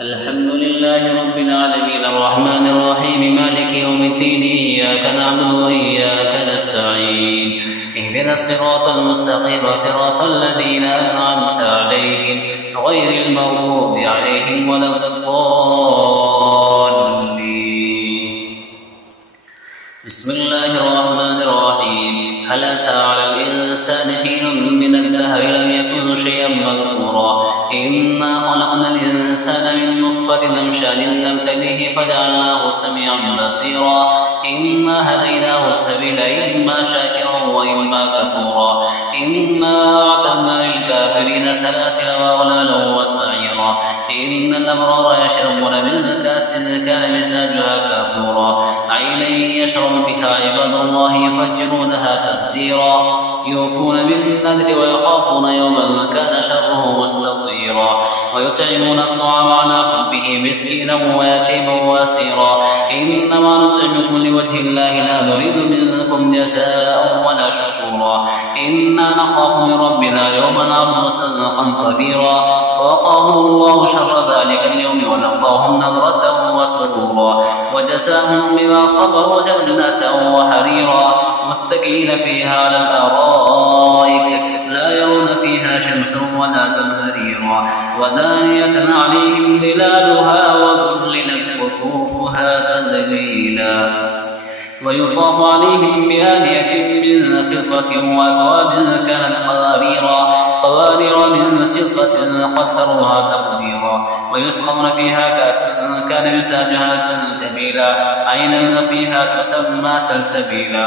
الحمد لله رب العالمين الرحمن الرحيم مالك يوم الدين إياك نعبد وإياك نستعين اهدنا الصراط المستقيم صراط الذين أنعمت عليهم غير المغضوب عليهم ولا الضالين. بسم الله الرحمن الرحيم. هل أتى على الإنسان حين من الدهر لم يكن شيئا مذكورا إنا خلقنا الإنسان من نطفة أمشاج نبتليه فجعلناه سميعا بصيرا إنا هديناه السبيل إما شاكرا وإما كفورا إنا أعتدنا للكافرين سلاسل وأغلالا وسعيرا إن الأبرار يشربون من كأس كان مزاجها كافورا عينا يشرب بها عباد الله يفجرونها تفجيرا يوفون بالنذر ويخافون يوما كان شره مستطيرا ويطعمون الطعام على حبه مسكينا ويتيما واسيرا إنما نطعمكم لوجه الله لا نريد منكم جزاء ولا شكورا إنا نخاف من ربنا يوما عبوسا قمطريرا فوقاهم الله شر ذلك اليوم ولقاهم نضرة وسرورا وجزاهم بما صبروا جنة وحريرا متكئين فيها على الأرائك لا يرون فيها شمسا ولا زمهريرا ودانية عليهم ظلالها وذللت قطوفها تذليلا ويطاف عليهم بآنية من فضة وأكواب كانت قوارير من فضة قدروها تقديرا ويسقون فيها كأسا كان مزاجها زنجبيلا عينا فيها تسمى سلسبيلا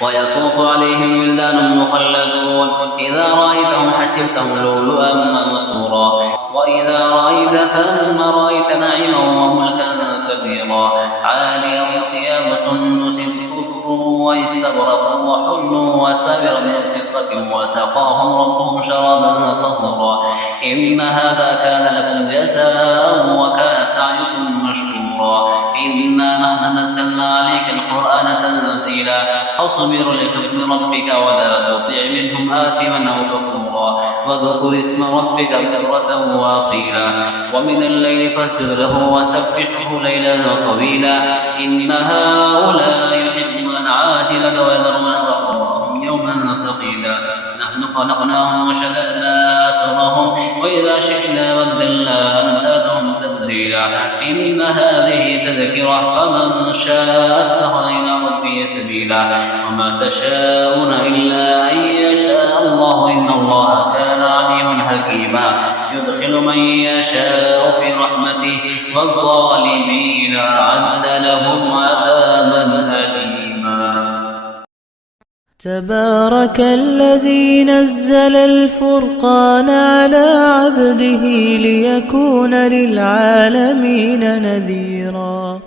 ويطوف عليهم ولدان مخلدون إذا رأيتهم حسبتهم لؤلؤا منثورا وإذا رأيت ثم رأيت نعيما وملكا كبيرا عاليهم ثياب سندس خضر واستبرق وحلوا وسابر من فضة وسقاهم ربهم شرابا طهورا إن هذا كان لكم جزاء وكان سعيكم مشكورا إنا نحن نزلنا عليك القرآن تنزيلا فاصبر لحكم ربك ولا تطع منهم آثما أو كفورا واذكر اسم ربك بكرة واصيلا ومن الليل فاسجد له وسبحه ليلا طويلا إن هؤلاء يحبون العاجلة ويذرون وراءهم يوما ثقيلا نحن خلقناهم وشددنا أسرهم وإذا شئنا بدلنا أمثالهم تبديلا إن هذه تذكرة فمن شاء اتخذ إلى ربه سبيلا وما تشاءون إلا أن يشاء الله إن الله كان عليما حكيما يدخل من يشاء في رحمته والظالمين أعد لهم عذابا أليما. تبارك الذي نزل الفرقان على عبده ليكون للعالمين نذيرا.